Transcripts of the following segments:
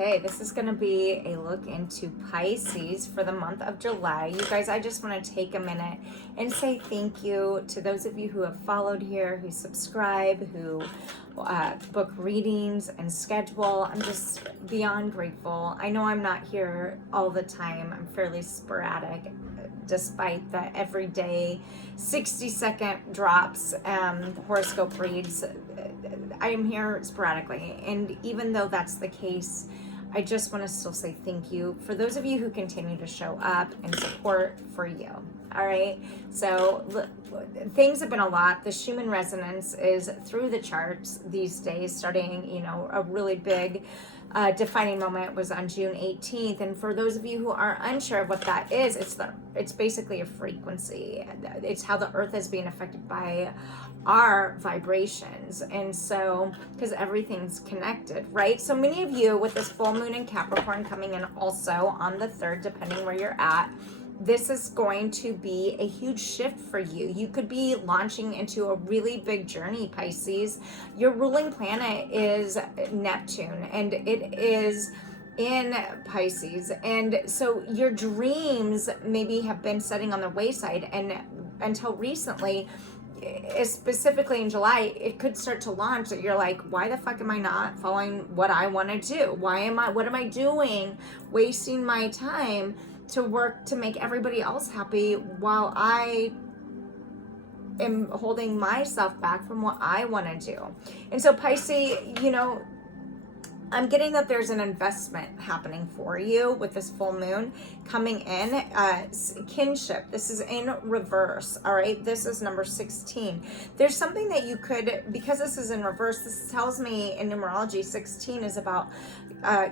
Okay, this is going to be a look into Pisces for the month of July. You guys, I just want to take a minute and say thank you to those of you who have followed here, who subscribe, who book readings and schedule. I'm just beyond grateful. I know I'm not here all the time. I'm fairly sporadic despite the everyday 60-second drops, horoscope reads. I am here sporadically, and even though that's the case, I just want to still say thank you for those of you who continue to show up and support for you. All right. So things have been a lot. The Schumann resonance is through the charts these days, starting, a really big defining moment was on June 18th. And for those of you who are unsure of what that is, it's basically a frequency. It's how the earth is being affected by our vibrations. And so, because everything's connected, right? So many of you with this full moon in Capricorn coming in also on the 3rd, depending where you're at, this is going to be a huge shift for you. You could be launching into a really big journey, Pisces. Your ruling planet is Neptune, and it is in Pisces. And so your dreams maybe have been sitting on the wayside, and until recently, specifically in July, it could start to launch that you're like, why the fuck am I not following what I want to do? What am I doing? Wasting my time to work to make everybody else happy while I am holding myself back from what I want to do. And so Pisces, I'm getting that there's an investment happening for you with this full moon coming in. Kinship, this is in reverse, all right? This is number 16. There's something that you could, because this is in reverse, this tells me in numerology, 16 is about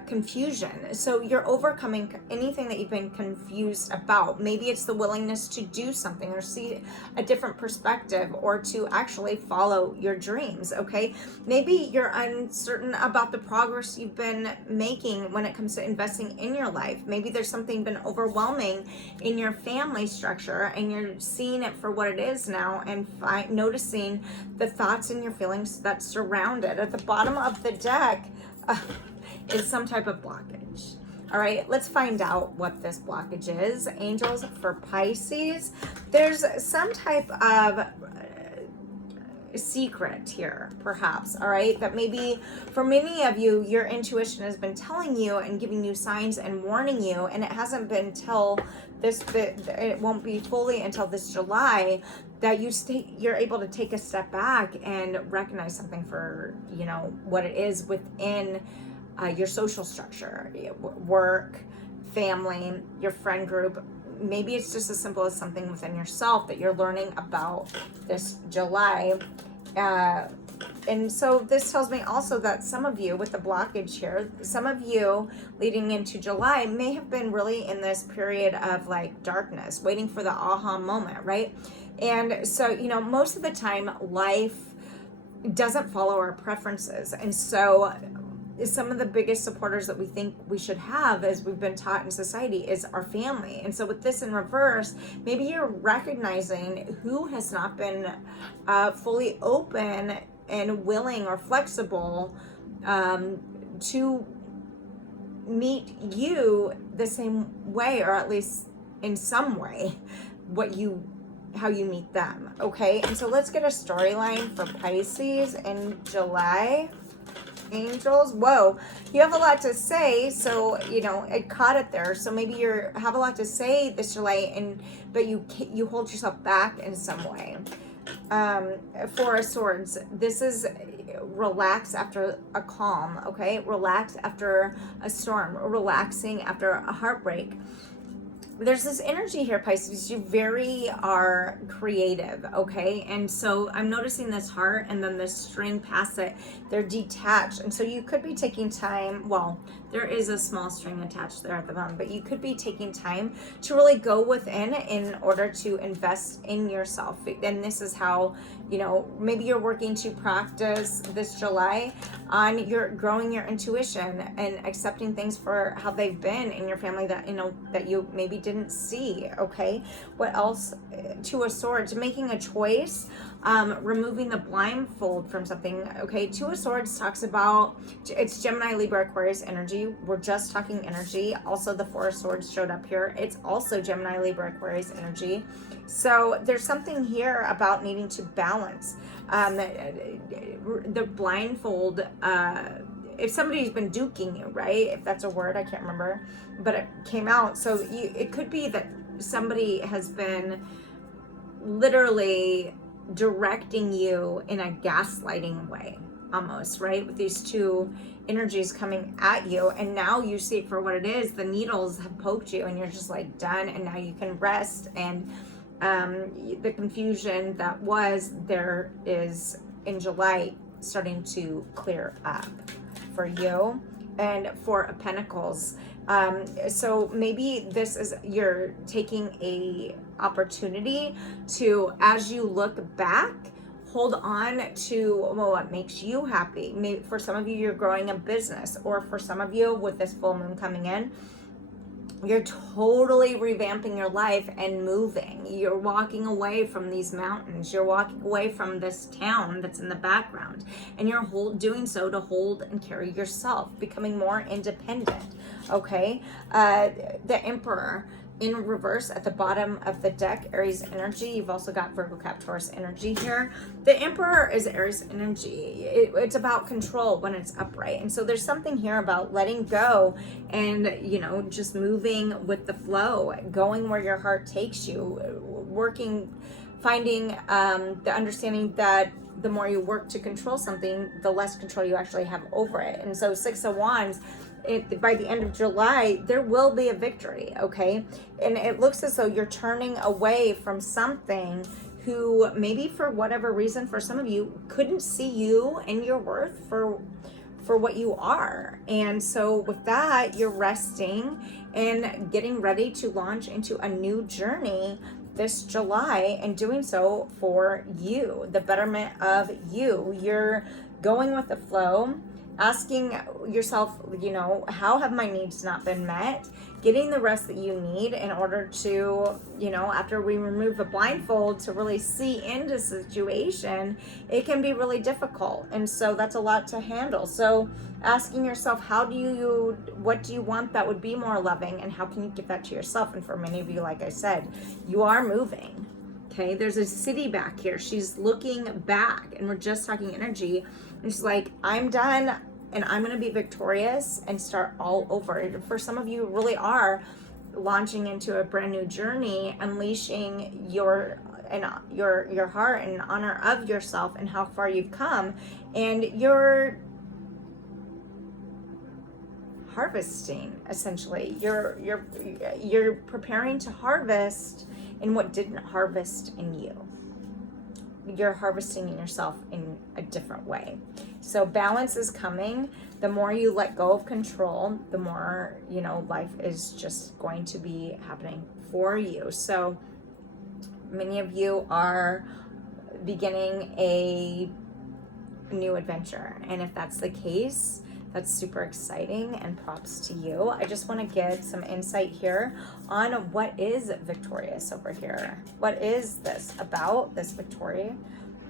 confusion. So you're overcoming anything that you've been confused about. Maybe it's the willingness to do something or see a different perspective or to actually follow your dreams, okay? Maybe you're uncertain about the progress you've been making when it comes to investing in your life. Maybe there's something been overwhelming in your family structure and you're seeing it for what it is now and noticing the thoughts and your feelings that surround it. At the bottom of the deck is some type of blockage. All right, let's find out what this blockage is. Angels for Pisces. There's some type of secret here, perhaps, all right, that maybe for many of you, your intuition has been telling you and giving you signs and warning you, and it hasn't been till this bit, it won't be fully until this July that you're able to take a step back and recognize something for, what it is within your social structure, work, family, your friend group. Maybe it's just as simple as something within yourself that you're learning about this July. And so this tells me also that some of you with the blockage here, some of you leading into July may have been really in this period of like darkness, waiting for the aha moment, right? And so, most of the time life doesn't follow our preferences. And so some of the biggest supporters that we think we should have, as we've been taught in society, is our family. And so with this in reverse, maybe you're recognizing who has not been fully open and willing or flexible to meet you the same way, or at least in some way, how you meet them. Okay, and so let's get a storyline for Pisces in July. Angels, whoa, you have a lot to say, so I caught it there. So maybe you have a lot to say this July, but you hold yourself back in some way. Four of Swords, this is relax after a calm, okay? Relax after a storm, relaxing after a heartbreak. There's this energy here, Pisces. You are creative, okay? And so I'm noticing this heart and then this string past it. They're detached. And so you could be taking time. Well, there is a small string attached there at the bottom, but you could be taking time to really go within in order to invest in yourself. And this is how, maybe you're working to practice this July on growing your intuition and accepting things for how they've been in your family that, that you maybe didn't see, okay? What else? Two of Swords, making a choice, removing the blindfold from something, okay? Two of Swords talks about, it's Gemini, Libra, Aquarius energy. energy. We're just talking energy. Also, the Four of Swords showed up here. It's also Gemini, Libra, Aquarius energy. So there's something here about needing to balance. The blindfold, if somebody's been duking you, right? If that's a word, I can't remember, but it came out. So it could be that somebody has been literally directing you in a gaslighting way, almost, right? With these two energies coming at you, and now you see it for what it is. The needles have poked you and you're just like done, and now you can rest. And the confusion that was there is in July starting to clear up for you. And Four of Pentacles, so maybe this is, you're taking a opportunity to, as you look back, hold on to what makes you happy. Maybe for some of you, you're growing a business, or for some of you, with this full moon coming in, you're totally revamping your life and moving. You're walking away from these mountains. You're walking away from this town that's in the background. And you're doing so to hold and carry yourself, becoming more independent, okay? The Emperor in reverse at the bottom of the deck, Aries energy. You've also got Virgo, Cap, Taurus energy here. The Emperor is Aries energy. It's about control when it's upright. And so there's something here about letting go and, you know, just moving with the flow, going where your heart takes you, working, finding the understanding that the more you work to control something, the less control you actually have over it. And so Six of Wands, by the end of July, there will be a victory, okay? And it looks as though you're turning away from something who maybe for whatever reason, for some of you, couldn't see you and your worth for what you are. And so with that, you're resting and getting ready to launch into a new journey this July, and doing so for you, the betterment of you. You're going with the flow, asking yourself, you know, how have my needs not been met? Getting the rest that you need in order to, you know, after we remove the blindfold, to really see into the situation, it can be really difficult. And so that's a lot to handle. So asking yourself, what do you want that would be more loving, and how can you give that to yourself? And for many of you, like I said, you are moving. Okay, there's a city back here. She's looking back, and we're just talking energy. And she's like, I'm done, and I'm going to be victorious and start all over. For some of you, really are launching into a brand new journey, unleashing your heart in honor of yourself and how far you've come, and you're harvesting. Essentially, you're preparing to harvest in what didn't harvest in you. You're harvesting in yourself in a different way. So balance is coming. The more you let go of control, the more, you know, life is just going to be happening for you. So many of you are beginning a new adventure. And if that's the case, that's super exciting, and props to you. I just want to get some insight here on what is victorious over here. What is this about, this Victoria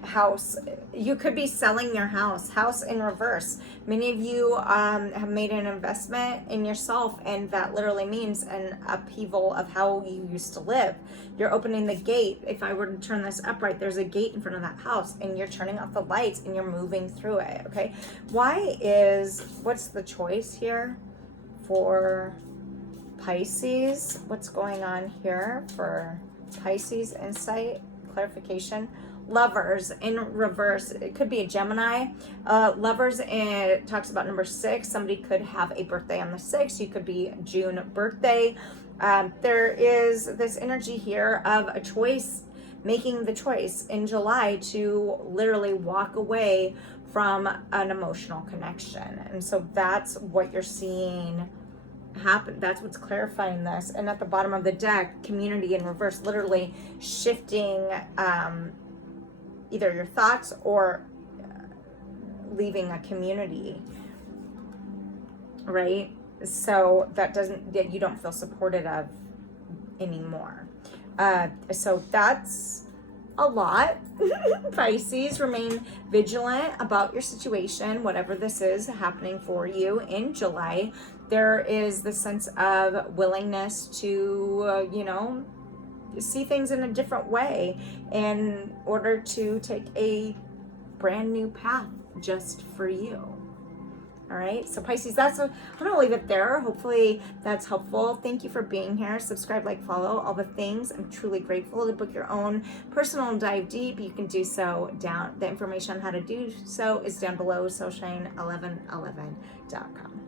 house? You could be selling your house in reverse. Many of you have made an investment in yourself, and that literally means an upheaval of how you used to live. You're opening the gate. If I were to turn this upright, there's a gate in front of that house, and you're turning off the lights and you're moving through it. Okay, what's the choice here for Pisces? What's going on here for Pisces? Insight, clarification. Lovers in reverse. It could be a Gemini. Lovers, it talks about number 6. Somebody could have a birthday on the 6th. You could be June birthday. There is this energy here of a choice, making the choice in July to literally walk away from an emotional connection. And so that's what you're seeing happen. That's what's clarifying this. And at the bottom of the deck, community in reverse, literally shifting either your thoughts or leaving a community, right? So that you don't feel supported of anymore. So that's a lot. Pisces, remain vigilant about your situation, whatever this is happening for you in July. There is the sense of willingness to, see things in a different way in order to take a brand new path just for you. All right, so Pisces, I'm gonna leave it there. Hopefully that's helpful. Thank you for being here. Subscribe, like, follow, all the things. I'm truly grateful. To book your own personal dive deep, you can do so down. The information on how to do so is down below, soulshine1111.com.